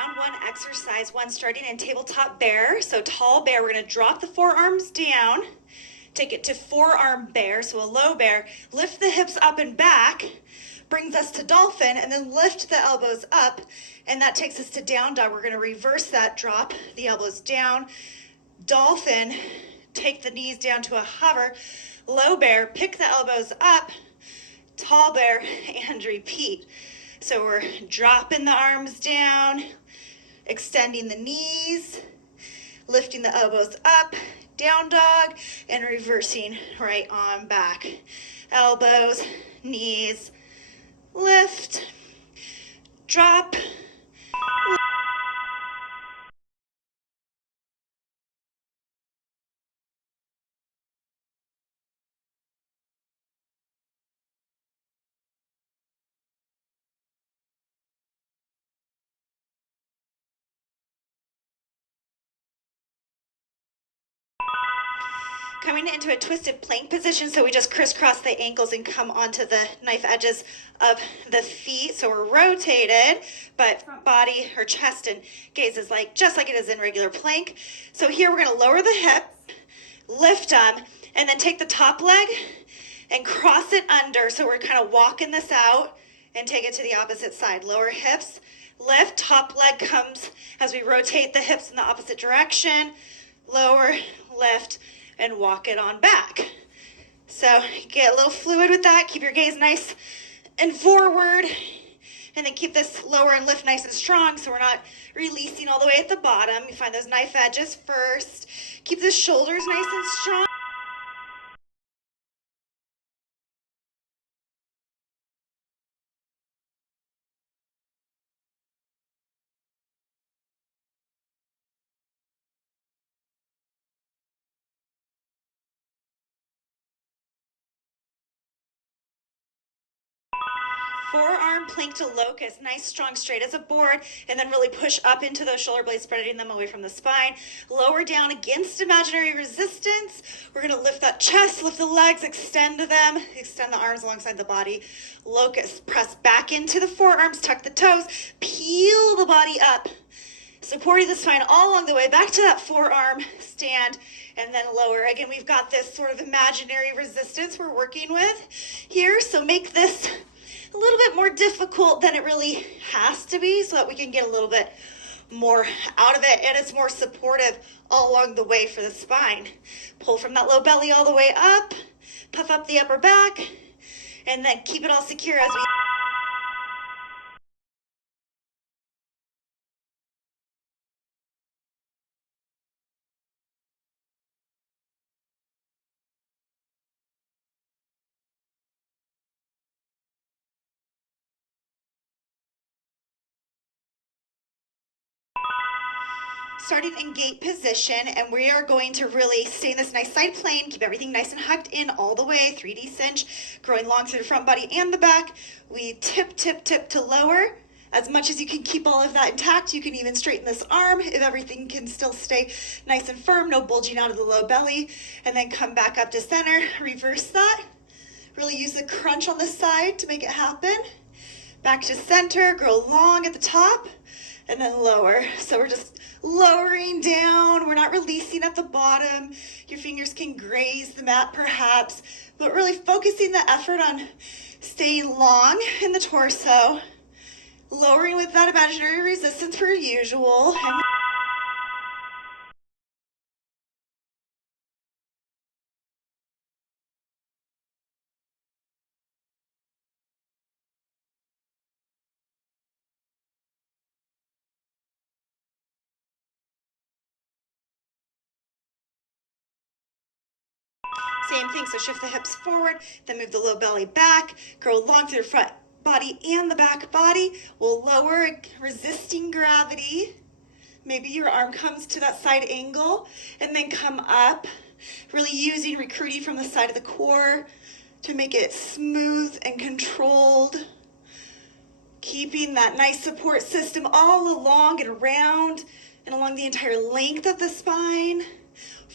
Round one, exercise one, starting in tabletop bear. So tall bear, we're gonna drop the forearms down, take it to forearm bear, so a low bear, lift the hips up and back, brings us to dolphin, and then lift the elbows up, and that takes us to down dog. We're gonna reverse that, drop the elbows down, dolphin, take the knees down to a hover, low bear, pick the elbows up, tall bear, and repeat. So we're dropping the arms down, extending the knees, lifting the elbows up, down dog, and reversing right on back. Elbows, knees, lift, drop. Coming into a twisted plank position, so we just crisscross the ankles and come onto the knife edges of the feet. So we're rotated, but front body or chest and gaze is like just like it is in regular plank. So here we're gonna lower the hip, lift them, and then take the top leg and cross it under. So we're kind of walking this out and take it to the opposite side. Lower hips, lift, top leg comes as we rotate the hips in the opposite direction. Lower, lift, and walk it on back. So get a little fluid with that. Keep your gaze nice and forward. And then keep this lower and lift nice and strong so we're not releasing all the way at the bottom. You find those knife edges first. Keep the shoulders nice and strong. Forearm plank to locust, nice, strong, straight as a board, and then really push up into those shoulder blades, spreading them away from the spine. Lower down against imaginary resistance. We're gonna lift that chest, lift the legs, extend them, extend the arms alongside the body. Locust, press back into the forearms, tuck the toes, peel the body up. Supporting the spine all along the way, back to that forearm stand, and then lower. Again, we've got this sort of imaginary resistance we're working with here, so make this a little bit more difficult than it really has to be so that we can get a little bit more out of it, and it's more supportive all along the way for the spine. Pull from that low belly all the way up, puff up the upper back, and then keep it all secure as we starting in gate position, and we are going to really stay in this nice side plane, keep everything nice and hugged in all the way, 3D cinch, growing long through the front body and the back. We tip, tip, tip to lower. As much as you can keep all of that intact, you can even straighten this arm if everything can still stay nice and firm, no bulging out of the low belly, and then come back up to center, reverse that. Really use the crunch on the side to make it happen. Back to center, grow long at the top, and then lower. So we're just lowering down. We're not releasing at the bottom. Your fingers can graze the mat perhaps, but really focusing the effort on staying long in the torso, lowering with that imaginary resistance per usual. And same thing, so shift the hips forward, then move the low belly back, grow long through the front body and the back body. We'll lower, resisting gravity. Maybe your arm comes to that side angle, and then come up, really using recruiting from the side of the core to make it smooth and controlled. Keeping that nice support system all along and around and along the entire length of the spine,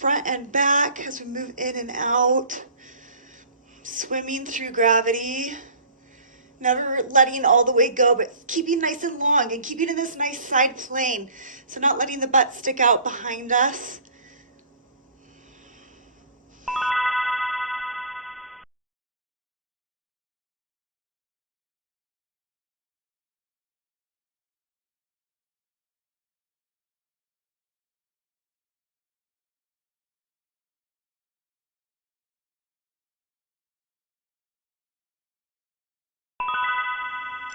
front and back as we move in and out, swimming through gravity, Never letting all the way go, but keeping nice and long and keeping in this nice side plane. So not letting the butt stick out behind us.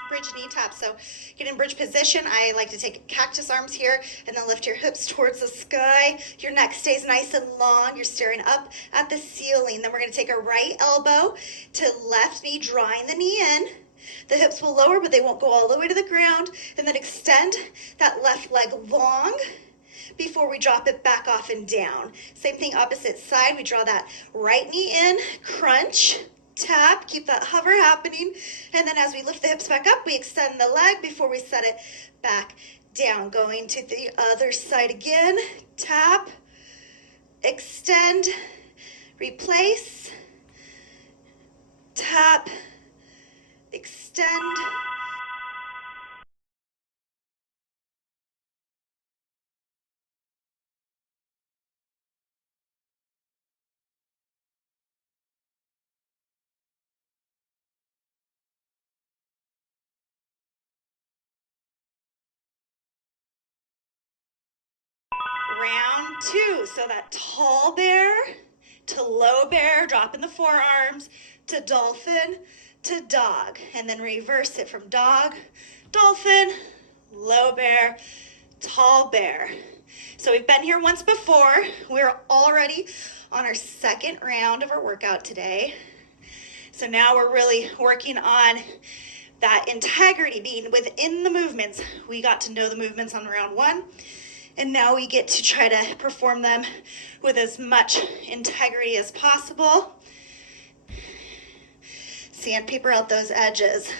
Bridge knee tap. So get in bridge position. I like to take cactus arms here and then lift your hips towards the sky. Your neck stays nice and long. You're staring up at the ceiling. Then we're going to take our right elbow to left knee, drawing the knee in. The hips will lower, but they won't go all the way to the ground. And then extend that left leg long before we drop it back off and down. Same thing, opposite side. We draw that right knee in, crunch, tap, keep that hover happening. And then as we lift the hips back up, we extend the leg before we set it back down. Going to the other side again, tap, extend, replace, tap, extend. Round two. So that tall bear to low bear, dropping the forearms, to dolphin, to dog. And then reverse it from dog, dolphin, low bear, tall bear. So we've been here once before. We're already on our second round of our workout today. So now we're really working on that integrity, being within the movements. We got to know the movements on round one, and now we get to try to perform them with as much integrity as possible. Sandpaper out those edges.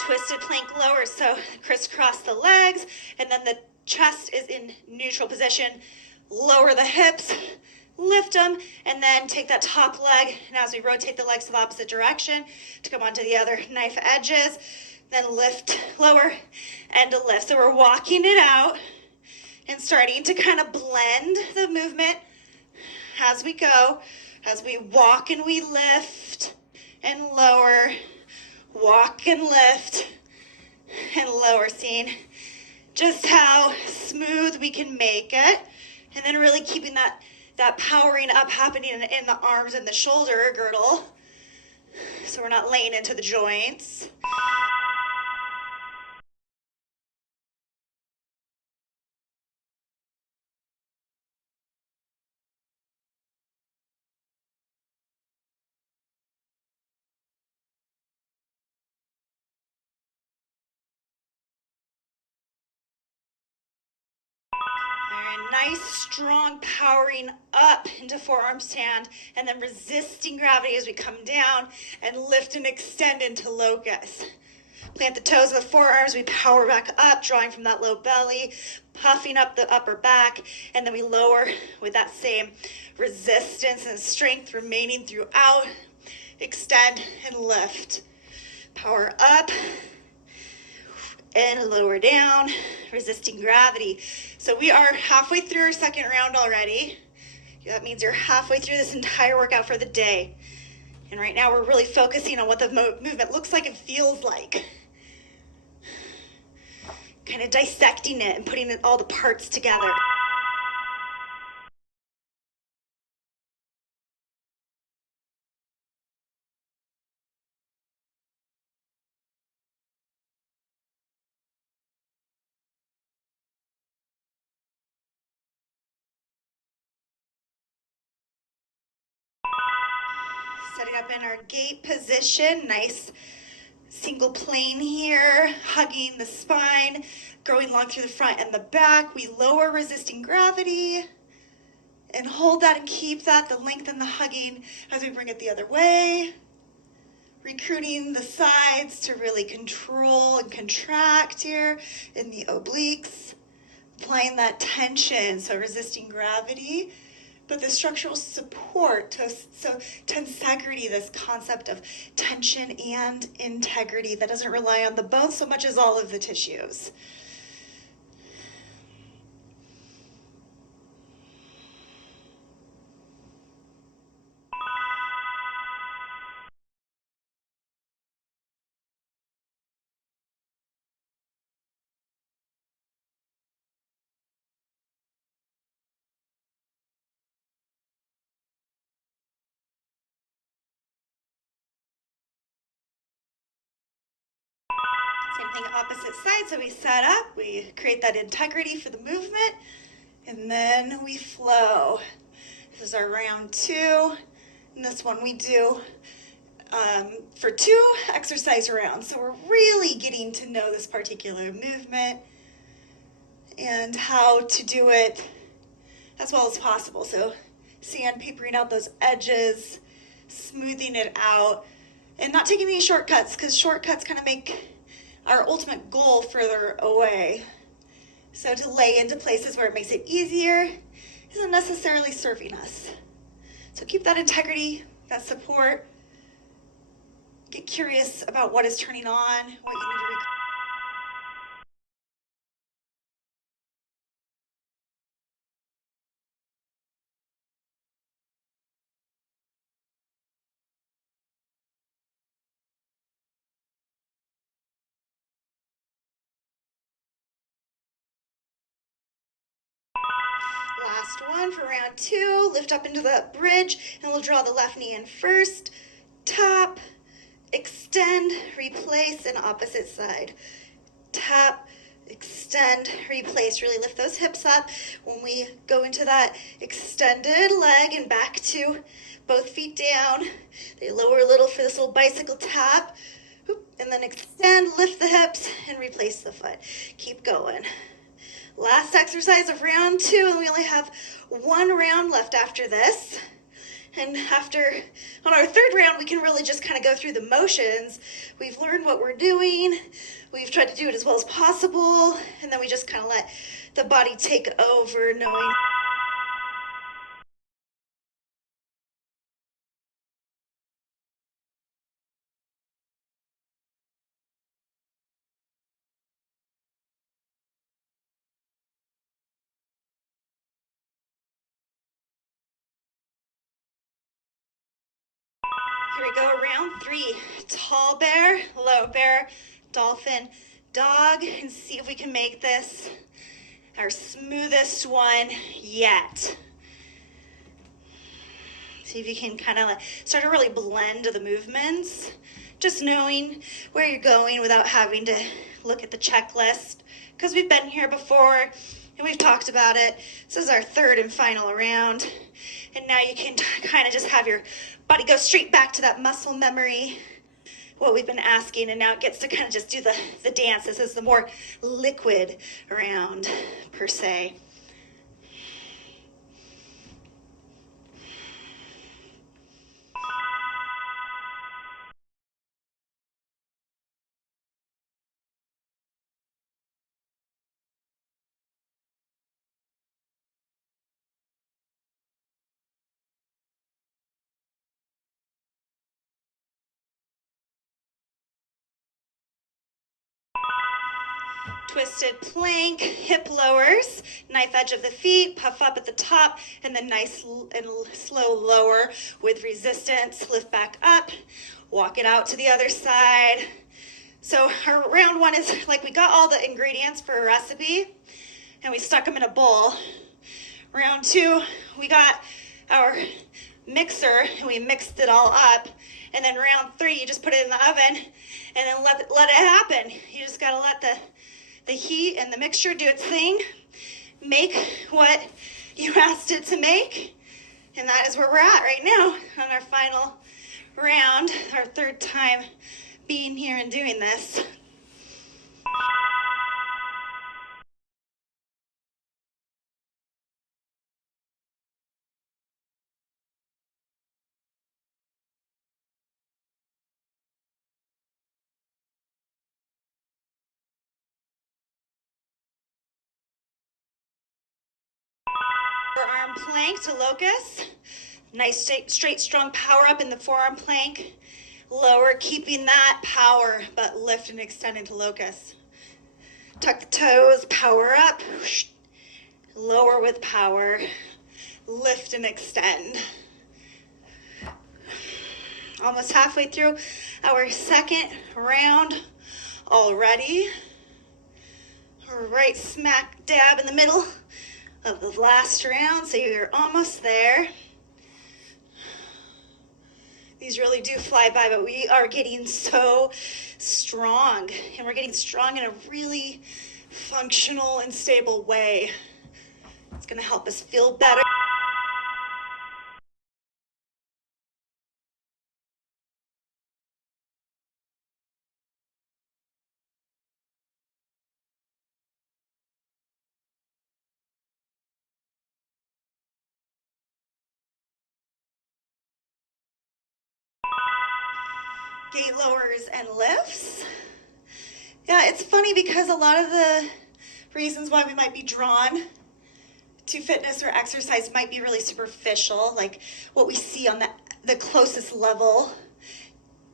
Twisted plank lower, so crisscross the legs, and then the chest is in neutral position. Lower the hips, lift them, and then take that top leg, and as we rotate the legs to the opposite direction to come onto the other knife edges, then lift, lower, and a lift. So we're walking it out and starting to kind of blend the movement as we go, as we walk and we lift and lower, walk and lift and lower, seeing just how smooth we can make it, and then really keeping that powering up happening in the arms and the shoulder girdle, so we're not laying into the joints. Nice, strong powering up into forearm stand, and then resisting gravity as we come down and lift and extend into locust. Plant the toes of the forearms, we power back up, drawing from that low belly, puffing up the upper back, and then we lower with that same resistance and strength remaining throughout. Extend and lift. Power up and lower down, resisting gravity. So we are halfway through our second round already. That means you're halfway through this entire workout for the day. And right now we're really focusing on what the movement looks like and feels like. Kind of dissecting it and putting all the parts together. Setting up in our gate position, nice Single plane here, hugging the spine, growing long through the front and the back. We lower resisting gravity and hold that and keep that, the length and the hugging as we bring it the other way. Recruiting the sides to really control and contract here in the obliques. Applying that tension, so resisting gravity, but the structural support, so tensegrity, this concept of tension and integrity that doesn't rely on the bones so much as all of the tissues. Same thing opposite side, so we set up, we create that integrity for the movement, and then we flow. This is our round 2, and this one we do for 2 exercise rounds. So we're really getting to know this particular movement and how to do it as well as possible. So sandpapering out those edges, smoothing it out, and not taking any shortcuts, because shortcuts kind of make our ultimate goal further away. So to lay into places where it makes it easier isn't necessarily serving us. So keep that integrity, that support. Get curious about what is turning on, what you need to Last one for round 2. Lift up into the bridge, and we'll draw the left knee in first. Tap, extend, replace, and opposite side. Tap, extend, replace. Really lift those hips up when we go into that extended leg and back to both feet down. They lower a little for this little bicycle tap. And then extend, lift the hips, and replace the foot. Keep going. Last exercise of round 2, and we only have 1 round left after this. And on our 3rd round, we can really just kind of go through the motions. We've learned what we're doing. We've tried to do it as well as possible. And then we just kind of let the body take over, knowing Here we go, round 3. Tall bear, low bear, dolphin, dog, and see if we can make this our smoothest one yet. See if you can kind of start to really blend the movements, just knowing where you're going without having to look at the checklist, because we've been here before and we've talked about it. This is our 3rd and final round, and now you can kind of just have your body go straight back to that muscle memory, what we've been asking, and now it gets to kind of just do the dance. This is the more liquid round, per se. Twisted plank, hip lowers, knife edge of the feet, puff up at the top, and then nice and slow lower with resistance. Lift back up, walk it out to the other side. So our round 1 is like we got all the ingredients for a recipe and we stuck them in a bowl. Round 2, we got our mixer and we mixed it all up. And then round 3, you just put it in the oven and then let it happen. You just gotta let the heat and the mixture do its thing, make what you asked it to make, and that is where we're at right now on our final round, our 3rd time being here and doing this. Forearm plank to locust. Nice straight strong power up in the forearm plank. Lower, keeping that power, but lift and extend into locust. Tuck the toes, power up. Lower with power. Lift and extend. Almost halfway through our second round already. Right smack dab in the middle of the last round, so you're almost there. These really do fly by, but we are getting so strong, and we're getting strong in a really functional and stable way. It's going to help us feel better. Gate lowers and lifts. Yeah, it's funny because a lot of the reasons why we might be drawn to fitness or exercise might be really superficial, like what we see on the closest level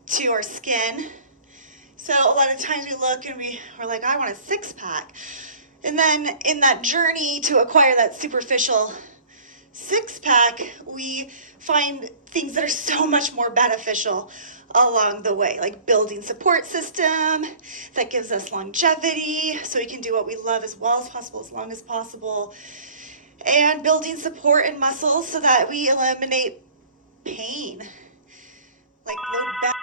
to our skin. So a lot of times we look and we're like, I want a six-pack. And then in that journey to acquire that superficial six-pack, we find things that are so much more beneficial along the way, like building support system that gives us longevity so we can do what we love as well as possible, as long as possible, and building support and muscles so that we eliminate pain, like low back.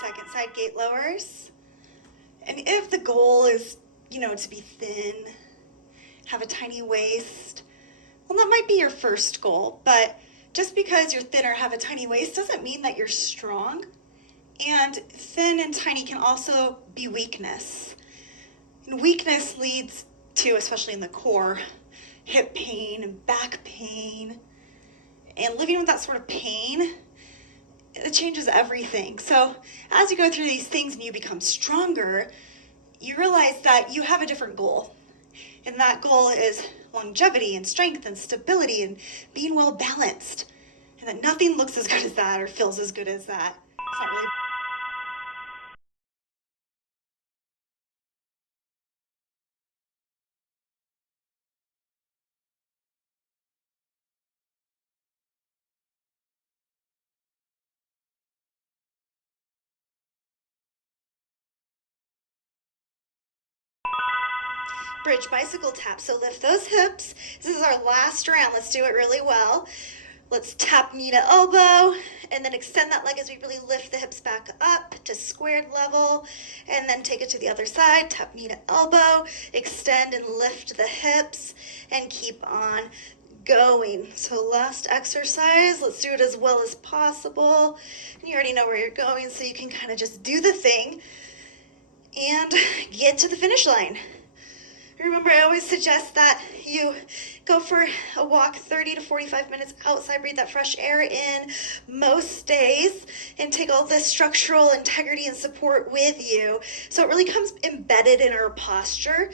Second side gate lowers. And if the goal is, to be thin, have a tiny waist, well, that might be your first goal, but just because you're thin or have a tiny waist doesn't mean that you're strong. And thin and tiny can also be weakness. And weakness leads to, especially in the core, hip pain and back pain. And living with that sort of pain, it changes everything. So as you go through these things and you become stronger, you realize that you have a different goal. And that goal is longevity and strength and stability and being well balanced. And that nothing looks as good as that or feels as good as that. It's not really. Bridge bicycle tap. So lift those hips. This is our last round. Let's do it really well. Let's tap knee to elbow and then extend that leg as we really lift the hips back up to squared level, and then take it to the other side. Tap knee to elbow, extend and lift the hips, and keep on going. So last exercise, let's do it as well as possible. And you already know where you're going, so you can kind of just do the thing and get to the finish line. Remember, I always suggest that you go for a walk 30 to 45 minutes outside, breathe that fresh air in most days, and take all this structural integrity and support with you. So it really comes embedded in our posture.